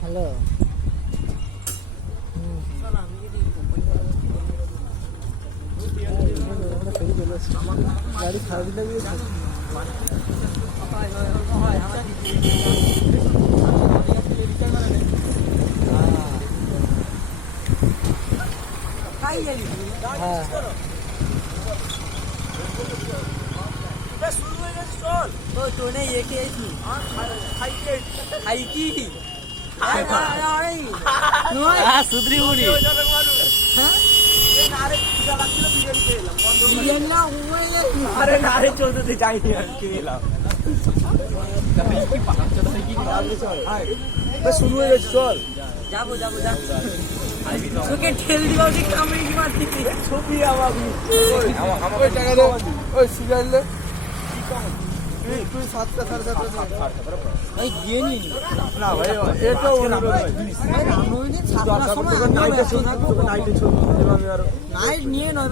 hello গাড়ি খারাপ দিলে तूने ये किया थी हाइकी सुधरी उड़ी अरे नारे चलते चाहिए শুরু হয়ে গেছে চল যাবো যাবো যাবো তোকে ঠেল দিবা যে কামড়ে কি মারতি ছবি আমার টাকা দাও ওই সিগারেট লে তুই 7টা 7:30 ভাই দিয়ে নি না ভাই এটা অনুরোধ ভাই আমি 7টার সময় নাইটে ছবি নাইট নিয়ে নয়